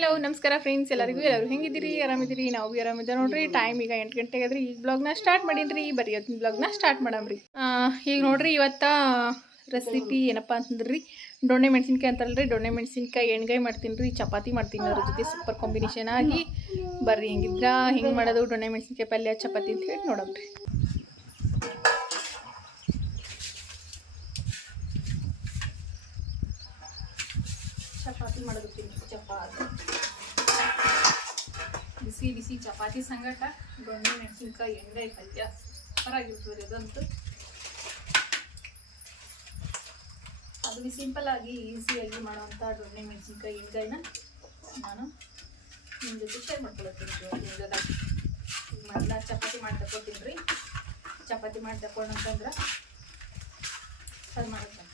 Hello ನಮಸ್ಕಾರ friends ಎಲ್ಲರಿಗೂ, ಎಲ್ಲರೂ ಹೆಂಗಿದ್ದೀರಿ? ಆರಾಮಿದ್ದೀರಿ? ನಾವು ಭೀ ಆರಾಮಿದ್ದೆ ನೋಡ್ರಿ ಟೈಮ್ ಈಗ ಎಂಟು ಗಂಟೆಗೆ ಅದ್ರಿ ಈಗ ಬ್ಲಾಗ್ನ ಸ್ಟಾರ್ಟ್ ಮಾಡಿನ್ರಿ. ಬರೀ ಇವತ್ತಿನ ಬ್ಲಾಗ್ನ ಸ್ಟಾರ್ಟ್ ಮಾಡಮ್ರಿ. ಈಗ ನೋಡ್ರಿ, ಇವತ್ತ ರೆಸಿಪಿ ಏನಪ್ಪ ಅಂತಂದ್ರಿ. ದೊಣ್ಣೆ ಮೆಣಸಿನ್ಕಾಯಿ ರೀ ದೊಣ್ಣೆ ಮೆಣಸಿನ್ಕಾಯಿ ಎಣ್ಗಾಯಿ ಮಾಡ್ತೀನಿ ರೀ ಚಪಾತಿ ಮಾಡ್ತೀನಿ ಅವ್ರ ಜೊತೆ ಸೂಪರ್ ಕಾಂಬಿನೇಷನ್ ಆಗಿ. ಬರ್ರಿ, ಹೆಂಗಿದ್ರ, ಹೆಂಗೆ ಮಾಡೋದು, ದೊಣ್ಣೆ ಮೆಣಸಿನ್ಕಾಯಿ ಪಲ್ಯ, ಚಪಾತಿ ಅಂತ ಹೇಳಿ ನೋಡಮ್ರಿ. ಚಪಾತಿ ಮಾಡೋದಕ್ಕೆ ಚಪಾತಿ. ಬಿಸಿ ಬಿಸಿ ಚಪಾತಿ ಸಂಗಟ ದೊಣ್ಣೆ ಮೆಣಸಿನ್ಕಾಯಿ, ಎಣ್ಣೆ, ಪಲ್ಯ. ಸೂಪರಾಗಿರ್ತದೆ ಅದಂತೂ. ಅದು ಸಿಂಪಲ್ ಆಗಿ ಈಸಿಯಾಗಿ ಮಾಡುವಂಥ ದೊಣ್ಣೆ, ಮೆಣಸಿನ್ಕಾಯಿ ಎಣ್ಣೆಗಾಯಿನ ನಾನು ನಿಮ್ಮ ಜೊತೆ ಶೇರ್ ಮಾಡ್ಕೊಳತ್ತೀನಿ ಮೊದಲ ಚಪಾತಿ ಮಾಡಿ ತಕೊತೀನಿ ರೀ. ಚಪಾತಿ ಮಾಡಿ ತಗೊಂಡಂತಂದ್ರೆ ಅದು ಮಾಡುತ್ತೆ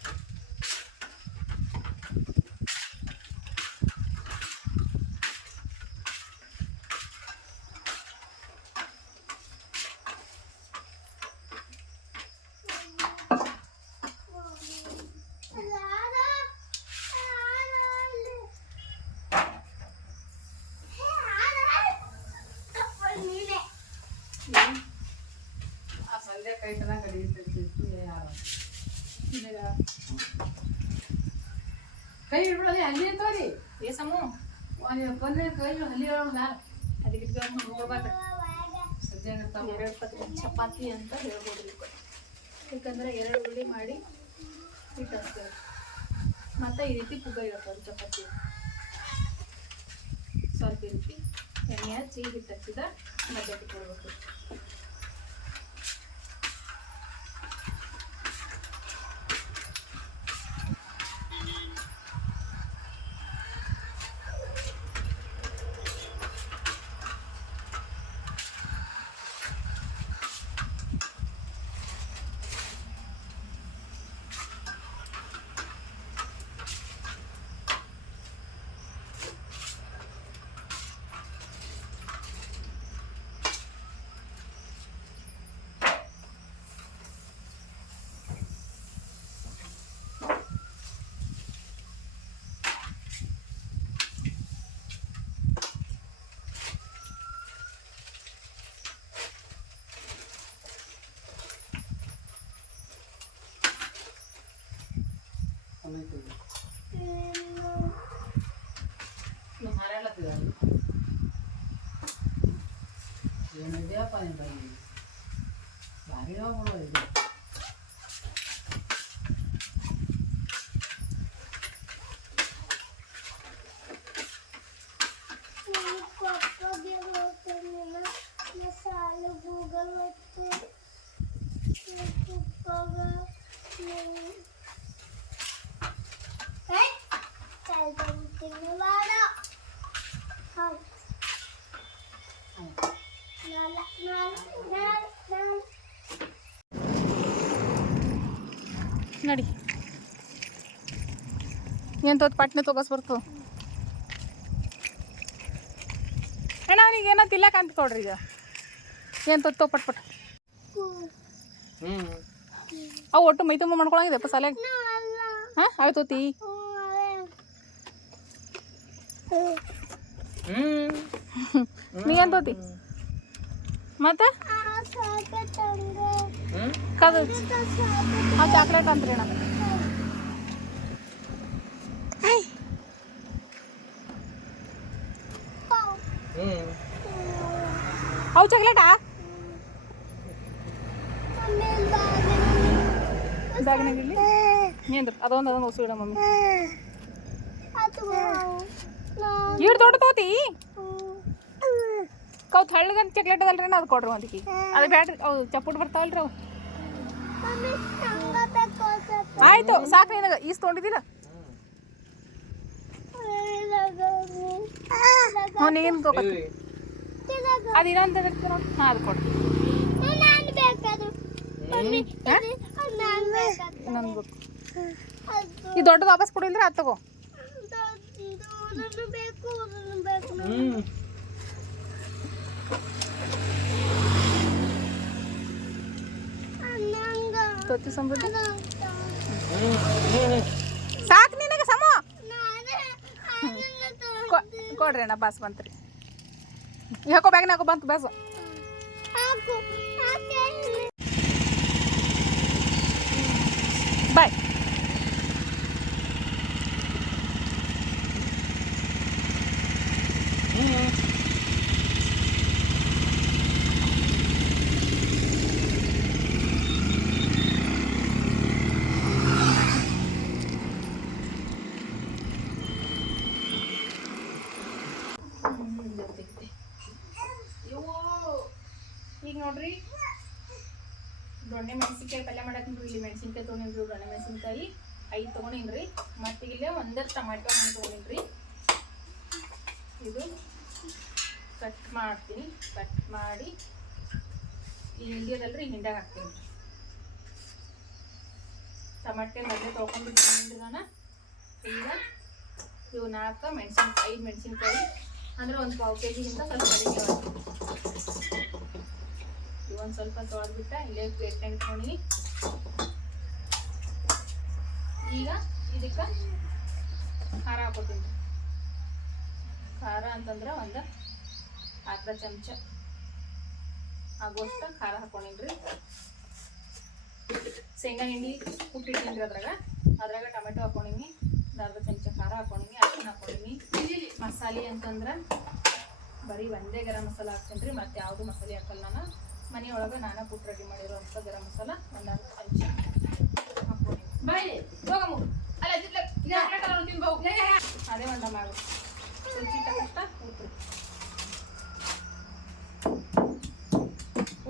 ಸಂಜೆ ಕೈ ಇಡ್ಬಿಡಲಿ ಅಲ್ಲಿ ಅಂತವ್ರಿ ಏ ಸಮೂ ಬಂದ್ರೆ ಕೈ ಅಲ್ಲಿ ಅದಕ್ಕೆ ನೋಡ್ಬಾರ್ದು ಸದ್ಯ ಎರಡು ಪತ್ರ ಚಪಾತಿ ಅಂತ ಹೇಳ್ಬೋದು. ಯಾಕಂದ್ರೆ ಎರಡು ಉಳ್ಳಿ ಮಾಡಿ ಹಿಟ್ಟು ಹಚ್ತೇವೆ ಮತ್ತು ಈ ರೀತಿ ಪುಗ್ಗ ಇರುತ್ತೆ ಚಪಾತಿ ಸ್ವಲ್ಪ ರೀತಿ ಎಣ್ಣೆ ಹಚ್ಚಿ ಹಿಟ್ಟು ಹಚ್ಚಿದ ಮಧ್ಯಕ್ಕೆ ಕೊಡ್ಬೇಕು ఏమైతే పని పని భారీగా కూడా ಏನು ತೊತ್ ಪಟ್ನೆ ತೊಗೊಸ್ ಬರ್ತು. ಅಣ್ಣ ಅವನಿಗೆ ಏನೋ ತಿಲ್ಲಕ ಅಂತ ಕೊಡ್ರಿ ಈಗ. ಏನು ತೊತ್ತೋ ಪಟ್ ಪಟ್ ಅವು ಒಟ್ಟು ಮೈ ತುಂಬ ಮಾಡ್ಕೊಳಂಗಿದೆ ಸಾಲೆ ಸಲ ಹಾಂ ಆಯ್ತೋತಿ ತೋತಿ ನೀ ಎಂತೋತಿ ತೋತಿ ಮತ್ತೆ? ಕದು. ಆ ಚಾಕ್ಲೇಟ್ ಅಂತ್ರಿ ಅಣ್ಣ. ಅವು ಚಾಕ್ಲೇಟಾ ಬ್ಯಾಗ್ನಾಗ ಇರಲಿ ನೀಂದ್ರು ಅದೊಂದು ಅದೊಂದು ಹೊಸ ಇಡ ಮಮ್ಮಿ ಈಡ್ ದೊಡ್ಡ ತೋತಿ ಕವ್ ತಳ್ಳಗಂತ ಚಾಕ್ಲೇಟ್ ಅದಲ್ರಿ ಅದು ಕೊಡ್ರಿ ಒಂದಿಕ್ಕೆ ಅದು ಬ್ಯಾಡ್ರಿ ಅವು ಚಪ್ಪುಟ್ ಬರ್ತಾವಲ್ರಿ ಅವು ಆಯ್ತು ಸಾಕು ನಿನಗೆ ಈಸ್ ತೊಗೊಂಡಿದ್ದಿಲ್ಲ ಹ್ಞೂ ನೀನು ತಗೋತಿ ಅದು ಇನ್ನೊಂದು ಇರ್ತದೆ ನೋಡಿ ಹಾಂ ಅದು ಕೊಡ್ರಿ ನಾನು ಬೇಕಾದ್ರು ಮಮ್ಮಿ ಹಾ? ನಾನು ಬೇಕಾದ್ರು ಇನ್ನೊಂದು ಬೇಕು ಅದು ಈ ದೊಡ್ಡದು ವಾಪಸ್ ಕೊಡಿಲ್ರಿ ಅದು ತಗೋ ಅದನ್ನು ಬೇಕು ಅದನ್ನು ಬೇಕು ಅನ್ನಂಗ ತೊತ್ತಿ ಸಮೃದ್ಧಿ ಅದಂತ ಸಾಕು ನಿನಗೆ ಸಮ ನಾನೇ ಅದನ್ನ ಕೊ- ಕೊಡ್ರಿ ಅಣ್ಣ ಬಾಸ್ ಬಂತ್ರಿ. ಯಾಕೋ ಹಾಕೋ ಬ್ಯಾಗ್ನ ಹಾಕೋ ಬಂತು ಬಾಸು. ಬಾಯ್ ಈಗ ನೋಡ್ರಿ ದೊಣ್ಣೆ ಮೆಣಸಿನ್ಕಾಯಿ ಪಲ್ಯ ಮಾಡಕ್ಕೆ ಇಲ್ಲಿ ಮೆಣಸಿನ್ಕಾಯಿ ತೊಗೊಂಡಿನ್ರಿ ದೊಣ್ಣೆ ಮೆಣಸಿನ್ಕಾಯಿ ಐದು ತೊಗೊಳಿನ್ ರೀ ಮತ್ತೆ ಇಲ್ಲೇ ಒಂದೇ ಟೊಮ್ಯಾಟೊ ಹಣ್ಣು ತೊಗೊಂಡಿನ್ರಿ. ಇದು ಕಟ್ ಮಾಡ್ತೀನಿ. ಕಟ್ ಮಾಡಿ ಈ ಹಿಂಡಿಯದಲ್ರಿ ಹಿಂಡ್ಯಾಗ ಹಾಕ್ತೀನಿ. ಟಮಾಟೆ ಮೊದಲೇ ತೊಗೊಂಡ್ಬಿಟ್ಟು ನಾನು. ಈಗ ಇವು ನಾಲ್ಕು ಮೆಣಸಿನ್ಕಾಯಿ, ಐದು ಮೆಣಸಿನ್ಕಾಯಿ. ಅಂದ್ರೆ ಒಂದು ಪಾವು ಕೆ ಜಿಗಿಂತ ಸ್ವಲ್ಪ ಕಡಿಮೆ ಒಂದು ಸ್ವಲ್ಪ ತೊಳೆದ್ಬಿಟ್ಟ ಇಲ್ಲೇ ಪ್ಲೇಟ್ನಾಗ ಇಟ್ಕೊಂಡು ಈಗ ಇದಕ್ಕೆ ಖಾರ ಹಾಕೋತೀನಿ. ಖಾರ ಅಂತಂದ್ರೆ ಒಂದು ಅರ್ಧ ಚಮಚ ಆಗುವಷ್ಟು ಖಾರ ಹಾಕೊಂಡಿನ್ರಿ. ಶೇಂಗಾ ಹಿಂಡಿ ರೀ ಅದ್ರಾಗ. ಅದ್ರಾಗ ಟೊಮೆಟೊ ಹಾಕೊಂಡಿನಿ. ಅರ್ಧ ಚಮಚ ಖಾರ ಹಾಕೊಂಡಿನಿ, ಅರ್ಶಿನ ಹಾಕೊಂಡಿನಿ. ಮಸಾಲೆ ಅಂತಂದ್ರೆ ಬರೀ ಒಂದೇ ಗರಂ ಮಸಾಲ ಹಾಕ್ತೀನಿ ರೀ ಮತ್ತು ಯಾವುದು ಮಸಾಲೆ ಹಾಕಲ್ಲ ನಾನು. ಮನೆಯೊಳಗೆ ನಾನು ಪುಟ್ ರೆಡಿ ಮಾಡಿರೋಂಥ ಗರಂ ಮಸಾಲ ಒಂದು ಅರ್ಧ ಚಮಚ. ಹಾಕೊಂಡಿನಿ ಬಾಯ್ ಹೋಗಮ್ಮ ಅಲ್ಲ ಜಿತ್ಲ ಅದೇ ಒಂದ ಮಾಡು ರುಚಿ ತಕ್ಕಷ್ಟ ಉಪ್ಪು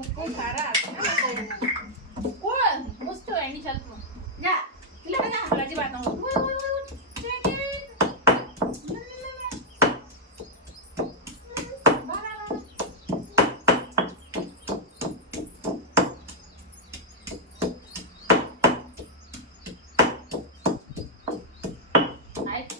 ಉಪ್ಪು ಖಾರ ಹಾಕ್ತೀನಿ ಮತ್ತೆ ಉಪ್ಪು ಮುಸ್ತು ಎಣ್ಣೆ ಸ್ವಲ್ಪ ಯಾ ಇಲ್ಲ ಬೇಡ ರಜೆ ಬಾತ್ ನಾವು ಆಯ್ತು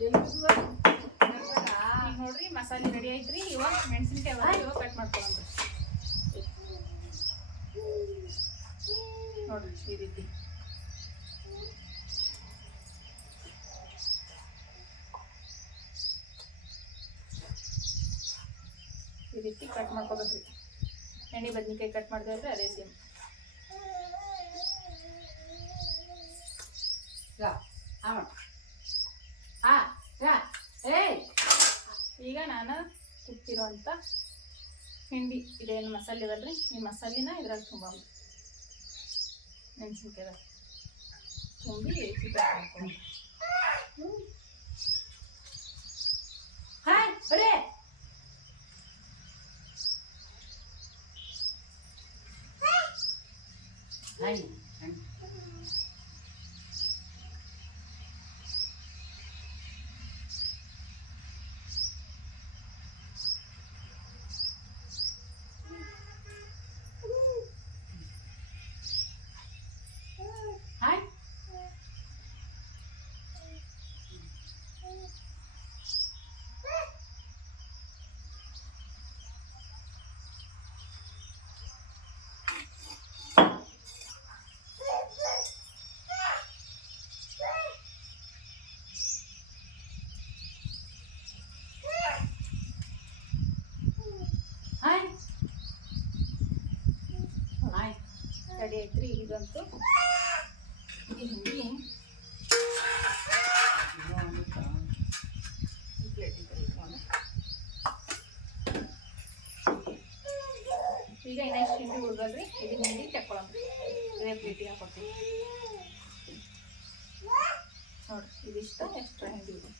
ಈಗ ನೋಡ್ರಿ ಮಸಾಲೆ ರೆಡಿ ಐತ್ರಿ ಇವಾಗ ಮೆಣಸಿನ್ಕಾಯಿ ಅವ ಇವಾಗ ಕಟ್ ಮಾಡ್ಕೊಳ್ಳೋಣ ನೋಡ್ರಿ ಈ ರೀತಿ ರೀತಿ ಕಟ್ ಮಾಡ್ಕೋಬೇಕ್ರಿ. ಎಣ್ಣೆ ಬದ್ನಿಕಾಯಿ ಕಟ್ ಮಾಡಿದ್ರೆ ಅದೇ ಸೇಮ್ ಈಗ ನಾನು ಕುಟ್ಟಿರುವಂಥ ಹಿಂಡಿ ಇದೇನು ಮಸಾಲೆ ಇದಲ್ರಿ ಈ ಮಸಾಲಿನ ಇದ್ರಾಗ ತುಂಬ ಮೆಣಸಿನ್ಕಾಯ್ದ ತುಂಬಿ ಹಾಯ್ ಬರೇ ಹಾಯ್ ಹಾಯ್ ಹಾಯ್ ಹಾಯ್ ರೆಡಿ ಐತ್ರಿ ಇದಂತೂ ಈ ಹಿಂಡಿ ಈ ಪ್ಲೇಟಿಗೆ ಇಟ್ಕೊಂಡು ಈಗ ಇನ್ನ ಇಷ್ಟು ಹಿಂಡಿ ಉಳ್ದಲ್ರಿ ಇದನ್ನ ಹಿಂಡಿ ತಕ್ಕೊಳಮ್ರಿ ಇದೇ ಪ್ಲೇಟಿಗೆ ಹಾಕೊಡ್ತೀನಿ ನೋಡ್ರಿ ಇದಿಷ್ಟ ಎಕ್ಸ್ಟ್ರಾ ಹಿಂಡಿ ಇದೆ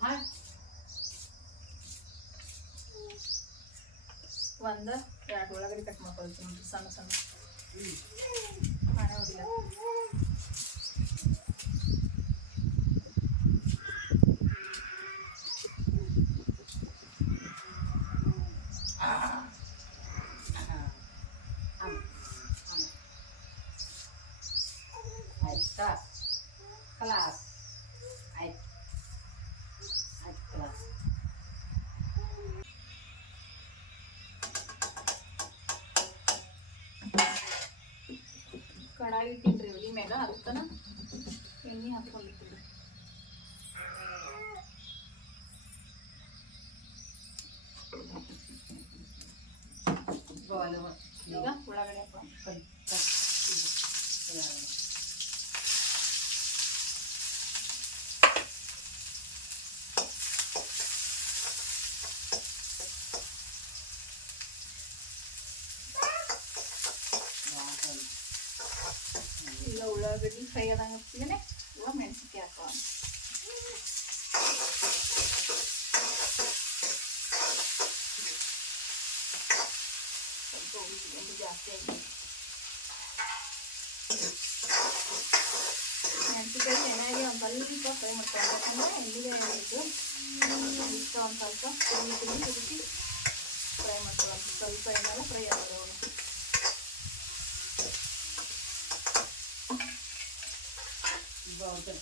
ಹಾಯ್ ಒಂದು ಎರಡು ಉಳ್ಳಾಗಡ್ಡಿ ಕಟ್ ಮಾಡ್ಕೊಳ್ತೀನಿ ಸಣ್ಣ ಸಣ್ಣ. ಪಾನೇ ಹೊಡಿಲ್ಲ ಕಡಾಯಿ ಇಟ್ಟಿನ್ರಿ ಒಲಿ ಮ್ಯಾಗ ಅದಕ್ಕನ ಎಣ್ಣೆ ಹಾಕೊಂಡಿರ್ತೀನಿ ಈಗ ಉಳ್ಳಾಗಡ್ಡಿ ಹಾಕೋ ಕಟ್ ಕಟ್ ಇದು ಉಳ್ಳಾಗಡ್ಡಿ. ಬಾಕಲ್. ಈಗ ಉಳ್ಳಾಗಡ್ಡಿ ಫ್ರೈ ಆದಂಗೆ ಇವಾಗ ಮೆಣಸಿನ್ಕಾಯಿ ಹಾಕೋ ಸ್ವಲ್ಪ ಇದು ಜಾಸ್ತಿ ಆಗಿದೆ. ಮೆಣಸಿನ್ಕಾಯಿ ಚೆನ್ನಾಗಿ ಒಂದು ಸ್ವಲ್ಪ ಫ್ರೈ ಮಾಡ್ಕೊಂಡು ಎಲ್ಲಿಗೆ ಇದು ಇಷ್ಟ ಒಂದು ಸ್ವಲ್ಪ ತಿರುಗಿ ಫ್ರೈ ಮಾಡ್ಕೊಳ್ಳೋದು. ಸ್ವಲ್ಪ ಏನಾದ್ರು ಫ್ರೈ ಆಗೋದು. ಅವನು ಬಾಕಲ್.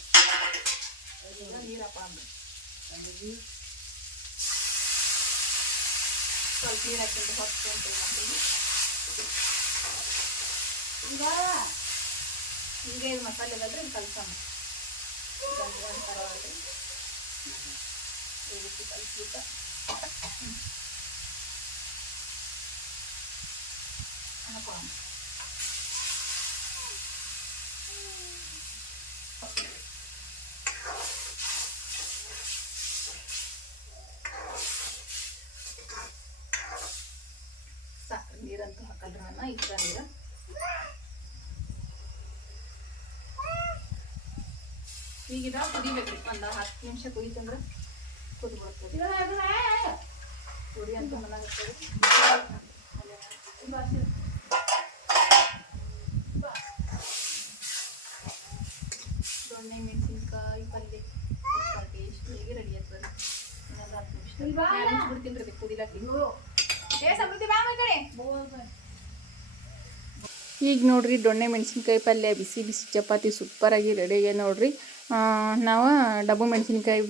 ಈಗ ನೀರಪ್ಪ ಅಂದ್ರೆ ತಂದಿದ್ದಿ? ಸ್ವಲ್ಪ ನೀರು ಹಾಕಿಂದ ಹೊತ್ತು ಅಂತ ಮಾಡ್ತೀವಿ ಈಗ ಈಗ ಇದು ಮಸಾಲೆ ಇದಾದ್ರೆ ಇದು ಕಲ್ಸಮ್ಮ ಗಂಟು ಗಂಟು ಥರ ಒಳಗೆ ಈ ರೀತಿ ಕಲಿಸ್ಬಿಟ್ಟು ಹಾಕೋಣ ನೀರಂತೂ ಹಾಕಲ್ರಿ ನಾನು ಇಷ್ಟ ನೀರು. ಈಗಿದ ಕುದಿಬೇಕ್ರಿ ಒಂದು ಹತ್ತು ನಿಮಿಷ ಕುದೀತಂದ್ರೆ ಬರ್ತದೆ ಕುದಿ ಅಂತ ಮನಾಗತ್ತದ ದೊಣ್ಣೆ ಮೆಣಸಿನ್ಕಾಯಿ ಪಲ್ಯ ಟೇಸ್ಟ್ ಹೇಗೆ ರೆಡಿ ಆಗ್ತದೆ ಇನ್ನೊಂದು ಹತ್ತು ನಿಮಿಷ ನಾನು ಬಿಡ್ತೀನಿ ರೀ ಕುದಿಲಕ್ಕೆ ಏ ಸಮೃದ್ಧಿ ಬಾ ಈ ಕಡೆ. ಈಗ ನೋಡ್ರಿ ದೊಣ್ಣೆ ಮೆಣಸಿನ್ಕಾಯಿ ಪಲ್ಯ ಬಿಸಿ ಬಿಸಿ ಚಪಾತಿ ಸೂಪರಾಗಿ ರೆಡಿ ಆಗ್ಯದ ನೋಡ್ರಿ. ನಾವು ಡಬ್ಬು ಮೆಣಸಿನ್ಕಾಯಿ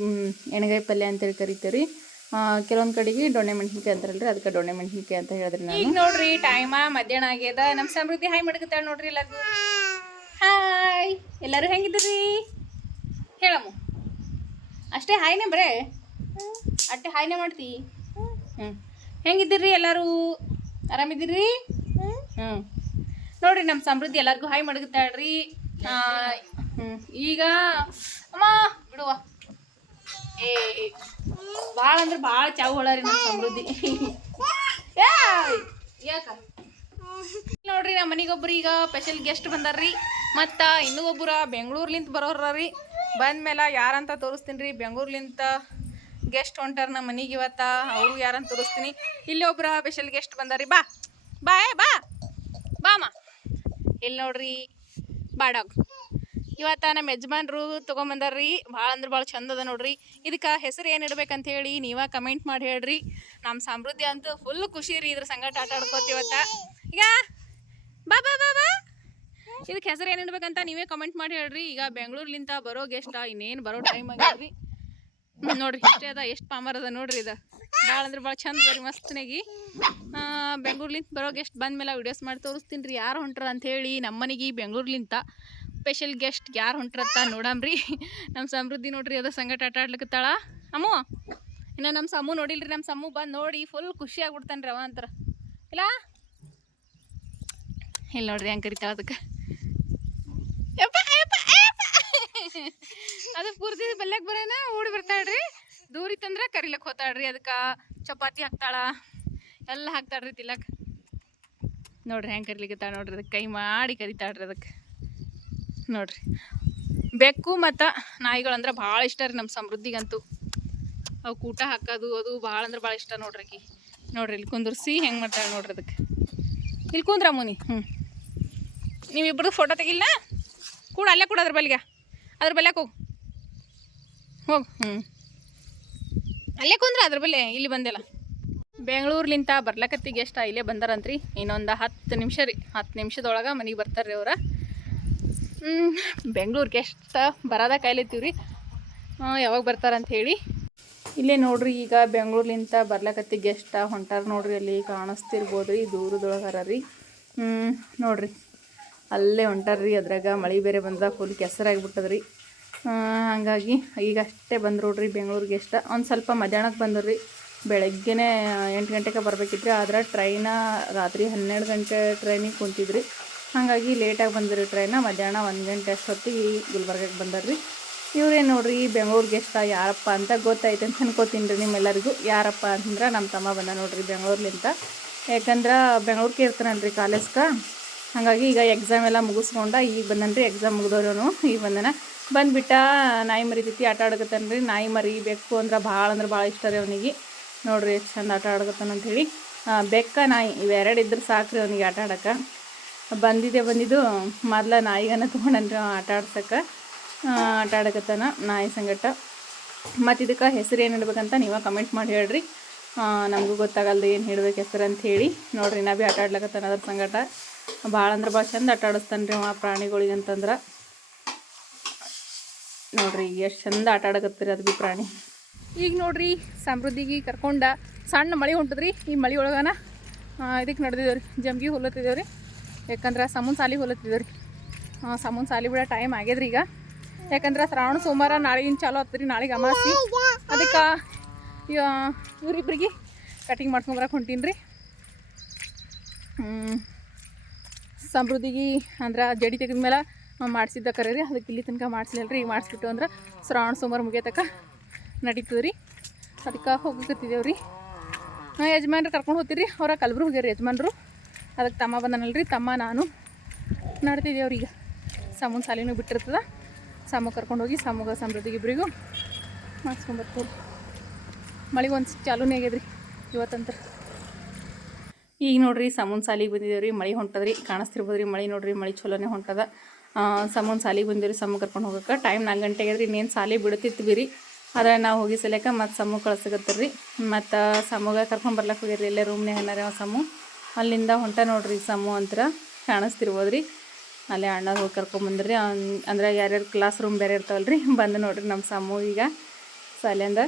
ಎಣ್ಗಾಯಿ ಪಲ್ಯ ಅಂತೇಳಿ ಕರಿತೀವಿ ಕೆಲವೊಂದು ಕಡೆಗೆ ದೊಣ್ಣೆ ಮೆಣಸಿನ್ಕಾಯಿ ಅಂತಾರಲ್ರಿ ಅದಕ್ಕೆ ದೊಣ್ಣೆ ಮೆಣಸಿನ್ಕಾಯಿ ಅಂತ ಹೇಳಿದ್ರೆ ನಾನು. ಈಗ ನೋಡ್ರಿ ಟೈಮ ಮಧ್ಯಾಹ್ನ ಆಗ್ಯದ. ನಮ್ಮ ಸಮೃದ್ಧಿ ಹಾಯ್ ಮಾಡ್ಕೊತಾಳ ನೋಡ್ರಿ ಎಲ್ಲರಿಗೂ. ಹಾಯ್ ಎಲ್ಲರೂ ಹೆಂಗಿದ್ರಿ? ಹೇಳಮ್ಮ. ಅಷ್ಟೇ ಹಾಯ್ನೇ ಬರೇ? ಅಷ್ಟೇ ಹಾಯ್ನೇ ಮಾಡ್ತಿ? ಹ್ಞೂ ಹೆಂಗಿದ್ದೀರಿ ಎಲ್ಲರೂ? ಆರಾಮಿದ್ದೀರಿ? ಹ್ಞೂ ನೋಡ್ರಿ ನಮ್ಮ ಸಮೃದ್ಧಿ ಎಲ್ಲರಿಗೂ ಹಾಯ್ ಮಡಗುತ್ತಾಳ್ರಿ ಹ್ಞೂ ಈಗ ಅಮ್ಮ ಬಿಡುವ. ಏ ಭಾಳ ಅಂದ್ರೆ ಭಾಳ ಚಾವು ಹೊಳರಿ ನಮ್ಮ ಸಮೃದ್ಧಿ. ಯಾಕೆ? ನೋಡ್ರಿ ನಮ್ಮ ಮನೆಗೊಬ್ರು ಈಗ ಸ್ಪೆಷಲ್ ಗೆಸ್ಟ್ ಬಂದಾರ್ರಿ. ಮತ್ತು ಇನ್ನೂ ಒಬ್ಬರ ಬೆಂಗಳೂರ್ಲಿಂತ ಬರೋರ ರೀ ಬಂದ್ಮೇಲೆ ಯಾರಂತ ತೋರಿಸ್ತೀನಿ ರೀ ಬೆಂಗಳೂರ್ಲಿಂತ ಗೆಸ್ಟ್ ಹೊಂಟಾರ ನಮ್ಮ ಮನೆಗೆ ಇವತ್ತ, ಅವರು ಯಾರನ್ನು ತೋರಿಸ್ತೀನಿ. ಇಲ್ಲಿ ಒಬ್ರ ಸ್ಪೆಷಲ್ ಗೆಸ್ಟ್ ಬಂದಾರಿ. ಬಾ ಬಾ, ಏ, ಬಾ. ಬಾಮ ಇಲ್ಲಿ ನೋಡ್ರಿ ಬಾಡಾಗ್ ಇವತ್ತ ನಮ್ಮ ಯಜಮಾನ್ರು ತೊಗೊಂಬಂದಾರ್ರಿ ಭಾಳ ಅಂದ್ರೆ ಭಾಳ ಚಂದ ಅದ ನೋಡ್ರಿ. ಇದಕ್ಕೆ ಹೆಸರು ಏನು ಇಡ್ಬೇಕಂತ ಹೇಳಿ ನೀವ ಕಮೆಂಟ್ ಮಾಡಿ ಹೇಳ್ರಿ. ನಮ್ಮ ಸಮೃದ್ಧಿ ಅಂತೂ ಫುಲ್ ಖುಷಿ ರೀ ಇದ್ರ ಸಂಗಟ ಆಟ ಆಡ್ಕೋತೀವತ್ತ ಈಗ, ಬಾ ಬಾ ಬಾ ಬಾ. ಇದಕ್ಕೆ ಹೆಸರು ಏನು ಇಡ್ಬೇಕಂತ ನೀವೇ ಕಮೆಂಟ್ ಮಾಡಿ ಹೇಳ್ರಿ. ಈಗ ಬೆಂಗಳೂರ್ಲಿಂತ ಬರೋ ಗೆಸ್ಟ ಇನ್ನೇನು ಬರೋ ಟೈಮ್ ಆಗ್ಯಾದ್ರಿ ನೋಡ್ರಿ ಇಷ್ಟೇ ಅದ, ಎಷ್ಟು ಪಾಮರ್ ಅದ ನೋಡ್ರಿ ಇದು. ಭಾಳ ಅಂದ್ರೆ ಭಾಳ ಚಂದ ಬರೀ ಮಸ್ತನಾಗಿ ಬೆಂಗ್ಳೂರ್ಲಿಂದ ಬರೋ ಗೆಸ್ಟ್ ಬಂದ್ಮೇಲೆ ವಿಡಿಯೋಸ್ ಮಾಡಿ ತೋರಿಸ್ತೀನಿ ರೀ. ಯಾರು ಹೊಂಟ್ರ ಅಂಥೇಳಿ ನಮ್ಮ ಮನೆಗೆ ಬೆಂಗ್ಳೂರ್ಲಿಂದ ಸ್ಪೆಷಲ್ ಗೆಸ್ಟ್ ಯಾರು ಹೊಂಟ್ರತ್ತ ನೋಡಮ್ರಿ ನಮ್ಮ ಸಮೃದ್ಧಿ ನೋಡ್ರಿ ಅದ ಸಂಗಟ ಆಟ ಆಡ್ಲಿಕತ್ತಾಳ. ಅಮ್ಮು, ಇನ್ನು ನಮ್ಮ ಸಮ್ಮು ನೋಡಿಲ್ರಿ ನಮ್ಮ ಸಮ್ಮು ಬಂದು ನೋಡಿ ಫುಲ್ ಖುಷಿ ಆಗ್ಬಿಡ್ತಾನೆ ರೀ ಅವ ಅಂತರ. ಇಲ್ಲ? ಇಲ್ಲ ನೋಡ್ರಿ ಹೆಂಗೆ ಕರಿತಾಳ ಅದಕ್ಕೆ. ಯಪ್ಪ ಯಪ್ಪ ಅದು ಪೂರ್ತಿ ಬಲ್ಯಾಗ ಬರೋಣ ಓಡಿ ಬರ್ತಾಳ್ರಿ. ದೂರಿ ತಂದ್ರ ಕರಿಲಕ್ಕೆ ಹೋತಾಳ್ರಿ ಅದಕ್ಕೆ ಚಪಾತಿ ಹಾಕ್ತಾಳ. ಎಲ್ಲ ಹಾಕ್ತಾಳ್ರಿ ತಿಲಕ್. ನೋಡ್ರಿ ಹೆಂಗೆ ಕರಿಲಿಕ್ಕೆ ನೋಡ್ರಿ ಅದಕ್ಕೆ ಕೈ ಮಾಡಿ ಕರಿತಾಳ್ರಿ ಅದಕ್ಕೆ ನೋಡ್ರಿ. ಬೆಕ್ಕು ಮತ್ತು ನಾಯಿಗಳು ಅಂದ್ರೆ ಭಾಳ ಇಷ್ಟ ರೀ ನಮ್ಮ ಸಮೃದ್ಧಿಗಂತೂ. ಅವು ಕೂಟ ಹಾಕೋದು, ಅದು ಭಾಳ ಅಂದ್ರೆ ಭಾಳ ಇಷ್ಟ ನೋಡ್ರಿ ಆಕಿ. ನೋಡ್ರಿ ಇಲ್ಲಿ ಕುಂದ್ರಿಸಿ ಹೆಂಗೆ ಮಾಡ್ತಾಳೆ ನೋಡ್ರಿ ಅದಕ್ಕೆ ಇಲ್ಲಿ ಕುಂದ್ರ ಮುನಿ. ಹ್ಞೂ ನೀವಿಬ್ರದ್ದು ಫೋಟೋ ತೆಗಿಲ್ಲ ಕೂಡ ಅಲ್ಲೇ ಕೂಡ ಅದ್ರ ಬಲ್ಲಿಗೆ ಅದ್ರ ಬಲ್ಯಾಕ ಹೋಗು. ಹೋಗು ಹ್ಞೂ ಅಲ್ಲೇ ಕುಂದ್ರೆ ಅದ್ರ ಬಲ್ಲೆ, ಇಲ್ಲಿ ಬಂದಿಲ್ಲ. ಬೆಂಗಳೂರ್ಲಿಂತ ಬರ್ಲಕತ್ತಿಗೆ ಎಷ್ಟು, ಇಲ್ಲೇ ಬಂದಾರಂತ್ರಿ. ಇನ್ನೊಂದು ಹತ್ತು ನಿಮಿಷ ರೀ, ಹತ್ತು ನಿಮಿಷದೊಳಗೆ ಮನೆಗೆ ಬರ್ತಾರೆ ರೀ ಅವ್ರ ಬೆಂಗ್ಳೂರಿಗೆ ಎಷ್ಟು ಬರೋದ ಕಾಯ್ಲತ್ತೀವಿ ರೀ ಯಾವಾಗ ಬರ್ತಾರಂತ ಹೇಳಿ. ಇಲ್ಲೇ ನೋಡ್ರಿ, ಈಗ ಬೆಂಗಳೂರ್ಲಿಂತ ಬರ್ಲಕತ್ತಿ ಗೆಸ್ಟ ಹೊಂಟಾರ ನೋಡ್ರಿ ಅಲ್ಲಿ ಕಾಣಿಸ್ತಿರ್ಬೋದು ರೀ ದೂರದೊಳಗಾರ ರೀ. ನೋಡ್ರಿ. ಅಲ್ಲೇ ಹೊಂಟಾರ್ರಿ, ಅದ್ರಾಗ ಮಳೆ ಬೇರೆ ಬಂದ ಫುಲ್ ಕೆಸರಾಗಿಬಿಟ್ಟದ್ರಿ ಹಾಗಾಗಿ ಈಗ ಅಷ್ಟೇ ಬಂದ್ರು ನೋಡ್ರಿ ಬೆಂಗಳೂರಿಗೆ ಎಷ್ಟ. ಒಂದು ಸ್ವಲ್ಪ ಮಧ್ಯಾಹ್ನಕ್ಕೆ ಬಂದ್ರಿ, ಬೆಳಗ್ಗೆನೇ ಎಂಟು ಗಂಟೆಗೆ ಬರ್ಬೇಕಿದ್ರಿ ಆದ್ರೆ ಟ್ರೈನ ರಾತ್ರಿ ಹನ್ನೆರಡು ಗಂಟೆ ಟ್ರೈನಿಗೆ ಕುಂತಿದ್ರಿ. ಹಾಗಾಗಿ ಲೇಟಾಗಿ ಬಂದ್ರಿ ಟ್ರೈನ ಮಧ್ಯಾಹ್ನ ಒಂದು ಗಂಟೆ ಅಷ್ಟೊತ್ತಿಗೆ ಗುಲ್ಬರ್ಗಕ್ಕೆ ಬಂದಾರ್ರಿ. ಇವ್ರೇನು ನೋಡ್ರಿ, ಬೆಂಗಳೂರಿಗೆ ಎಷ್ಟ, ಯಾರಪ್ಪ ಅಂತ ಗೊತ್ತಾಯ್ತು ಅಂತ ಅನ್ಕೋತೀನಿ ರೀ ನಿಮ್ಮೆಲ್ಲರಿಗೂ. ಯಾರಪ್ಪ ಅಂತಂದ್ರೆ ನಮ್ಮ ತಮ್ಮ ಬಂದ ನೋಡ್ರಿ ಬೆಂಗಳೂರ್ಲಿಂತ. ಯಾಕಂದ್ರೆ ಬೆಂಗಳೂರಿಗೆ ಇರ್ತಾನಲ್ರಿ ಕಾಲೇಜ್ಗೆ ಹಾಗಾಗಿ ಈಗ ಎಕ್ಸಾಮ್ ಎಲ್ಲ ಮುಗಿಸ್ಕೊಂಡ ಈಗ ಬಂದನ್ರಿ ಎಕ್ಸಾಮ್ ಮುಗಿದವ್ರು ಈಗ ಬಂದನ ಬಂದುಬಿಟ್ಟ ನಾಯಿ ಮರಿತೈತಿ ಆಟ ಆಡಕತ್ತಾನ ರೀ ನಾಯಿ ಮರಿ ಬೆಕ್ಕು ಅಂದ್ರೆ ಭಾಳ ಅಂದ್ರೆ ಭಾಳ ಇಷ್ಟ ರೀ ಅವನಿಗೆ. ನೋಡ್ರಿ ಎಷ್ಟು ಚಂದ ಆಟ ಆಡಕತ್ತಾನ ಅಂಥೇಳಿ. ಬೆಕ್ಕ ನಾಯಿ ಇವೆರಡು ಇದ್ರೆ ಸಾಕ್ರಿ ಅವನಿಗೆ ಆಟ ಆಡಕ್ಕೆ. ಬಂದಿದೆ ಬಂದಿದ್ದು ಮೊದ್ಲ ನಾಯಿಗನ ತೊಗೊಂಡನ್ರಿ ಆಟ ಆಡ್ಸಕ್ಕೆ. ಆಟ ಆಡಕತ್ತಾನ ನಾಯಿ ಸಂಗಟ ಮತ್ತು ಇದಕ್ಕೆ ಹೆಸರು ಏನು ಇಡ್ಬೇಕಂತ ನೀವೇ ಕಮೆಂಟ್ ಮಾಡಿ ಹೇಳ್ರಿ. ನಮಗೂ ಗೊತ್ತಾಗಲ್ದು ಏನು ಹೇಳ್ಬೇಕು ಹೆಸರು ಅಂತ ಹೇಳಿ ನೋಡ್ರಿ ನಾ ಭೀ ಆಟ ಆಡ್ಲಕತ್ತಾನ ಅದ್ರ ಸಂಗಟ. ಭಾಳ ಅಂದ್ರೆ ಭಾಳ ಚಂದ ಆಟ ಆಡಿಸ್ತಾನೆ ರೀ ಅವ ಪ್ರಾಣಿಗಳಿಗೆ ಅಂತಂದ್ರೆ. ನೋಡ್ರಿ ಎಷ್ಟು ಚಂದ ಆಟ ಆಡಕತ್ತೀರಿ ಅದು ಭೀ ಪ್ರಾಣಿ. ಈಗ ನೋಡ್ರಿ ಸಮೃದ್ಧಿಗೆ ಕರ್ಕೊಂಡ ಸಣ್ಣ ಮಳೆ ಹೊಂಟದ್ರಿ, ಈ ಮಳೆ ಒಳಗನ ಇದಕ್ಕೆ ನಡೆದಿದ್ದೇವೆ ರೀ ಜಮ್ಗಿ ಹೊಲತ್ತಿದ್ದೇವೆ ರೀ ಯಾಕಂದ್ರೆ ಸಮೂನ್ ಸಾಲಿ ಹೊಲತ್ತಿದ್ದೇವೆ ರೀ ಸಮೂನ್ ಸಾಲಿ ಬಿಡೋ ಟೈಮ್ ಆಗ್ಯದ್ರಿ ಈಗ. ಯಾಕಂದ್ರೆ ಶ್ರಾವಣ, ಸೋಮವಾರ ನಾಳೆಗಿನ ಚಾಲು ಆಗ್ತದೆ ನಾಳೆಗೆ ಅಮಾಸಿ ಅದಕ್ಕೆ ಇವ್ರಿಬ್ರಿಗೆ ಕಟಿಂಗ್ ಮಾಡ್ಕೊಂಬರಕ್ಕೆ ಹೊಂಟೀನಿ ರೀ ಸಮೃದ್ಧಿಗೆ ಅಂದ್ರೆ ಜಡಿ ತೆಗೆದ ಮೇಲೆ ಮಾಡಿಸಿದ್ದ ಕರೆ ರೀ ಅದಕ್ಕೆ ಇಲ್ಲಿ ತನಕ ಮಾಡಿಸ್ಲಿಲ್ಲ ರೀ ಈಗ ಮಾಡಿಸ್ಬಿಟ್ಟು ಅಂದ್ರೆ ಶ್ರಾವಣ, ಸೋಮವಾರ ಮುಗಿಯತಕ್ಕ ನಡೀತದೆ ರೀ ಅದಕ್ಕೆ ಹೋಗಕತ್ತಿದ್ದೇವೆ ರೀ ಹಾಂ, ಯಜಮಾನ್ರು ಕರ್ಕೊಂಡು ಹೋಗ್ತೀರಿ. ಅವ್ರ ಕಲ್ಬ್ರು ಹೋಗ್ಯಾರ ಯಜಮಾನ್ರು. ಅದಕ್ಕೆ ತಮ್ಮ ಬಂದನಲ್ಲ ರೀ ತಮ್ಮ, ನಾನು ನಡ್ತಿದ್ದೇವ್ರಿ ಈಗ. ಸಮೂನ್ ಸಾಲಿನೂ ಬಿಟ್ಟಿರ್ತದ. ಸಾಮು ಕರ್ಕೊಂಡು ಹೋಗಿ ಸಾಮುಗ ಸಮೃದ್ಧಿಗೆ ಇಬ್ಬರಿಗೂ ಮಾಡಿಸ್ಕೊಂಬರ್ತೀವಿ ಮಳೆಗೆ ಒಂದು ಚಾಲೂನೇ ಆಗ್ಯದ್ರಿ ಇವತ್ತಂತ್ರ. ಈಗ ನೋಡ್ರಿ ಸಮೂನ್ ಸಾಲಿಗೆ ಬಂದಿದ್ದೇವ್ರಿ ಮಳೆ ಹೊಂಟದ್ರಿ, ಕಾಣಿಸ್ತಿರ್ಬೋದ್ರಿ ಮಳೆ ನೋಡ್ರಿ, ಮಳೆ ಚಲೋನೇ ಹೊಂಟದ. ಸಮೂನ್ ಸಾಲಿಗೆ ಬಂದಿವ್ರಿ ಸಮು ಕರ್ಕೊಂಡು ಹೋಗಕ್ಕೆ ಟೈಮ್ ನಾಲ್ಕು ಗಂಟೆಗೆ ರೀ ಇನ್ನೇನು ಸಾಲಿ ಬಿಡುತ್ತಿತ್ತು ರೀ ಆದ್ರೆ ನಾವು ಹೋಗಿ ಸಲಕ ಮತ್ತು ಸಮೂಹ ಕಳ್ಸಕತ್ತೀರಿ ಮತ್ತು ಸಮೂಹ ಕರ್ಕೊಂಡು ಬರ್ಲಕ್ಕೆ ಹೋಗಿರಿ ಇಲ್ಲೇ ರೂಮ್ನೇ ಏನಾರ ಸಮು ಅಲ್ಲಿಂದ ಹೊಂಟ ನೋಡ್ರಿ ಸಮು ಅಂತರ, ಕಾಣಿಸ್ತಿರ್ಬೋದ್ರಿ. ಅಲ್ಲೇ ಅಣ್ಣ ಹೋಗಿ ಕರ್ಕೊಂಬಂದ್ರಿ ಅಂದ್ರೆ ಯಾರ್ಯಾರು ಕ್ಲಾಸ್ ರೂಮ್ ಬೇರೆ ಇರ್ತಾವಲ್ರಿ ರೀ ಬಂದು ನೋಡ್ರಿ ನಮ್ಮ ಸಮು ಈಗ. ಸಾಲಿಂದ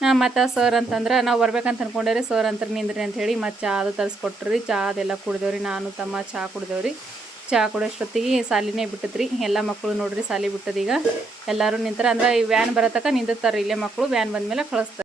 ಮತ್ತು ಸರ್ ಅಂತಂದ್ರೆ ನಾವು ಬರ್ಬೇಕಂತ ಅನ್ಕೊಂಡೇವ್ರಿ. ಸರ್ ಅಂತ ನಿಂದ್ರಿ ಅಂತ ಹೇಳಿ ಮತ್ತು ಚಾ ಅದು ತರಿಸ್ಕೊಟ್ರಿ. ಚಾ ಅದೆಲ್ಲ ಕುಡ್ದೇವ್ರಿ. ನಾನು ತಮ್ಮ ಚಾ ಕುಡ್ದೇವ್ರಿ. ಚಾ ಕುಡಿಯೋಷ್ಟೊತ್ತಿಗೆ ಸಾಲಿನೇ ಬಿಟ್ಟದ್ರಿ. ಎಲ್ಲ ಮಕ್ಕಳು ನೋಡ್ರಿ ಸಾಲಿ ಬಿಟ್ಟದೀಗ. ಎಲ್ಲರೂ ನಿಂತಾರೆ ಅಂದ್ರೆ ಈ ವ್ಯಾನ್ ಬರತಕ್ಕ ನಿಂದಿರ್ತಾರೆ ಇಲ್ಲೇ ಮಕ್ಕಳು ವ್ಯಾನ್ ಬಂದಮೇಲೆ ಕಳಿಸ್ತಾರೆ.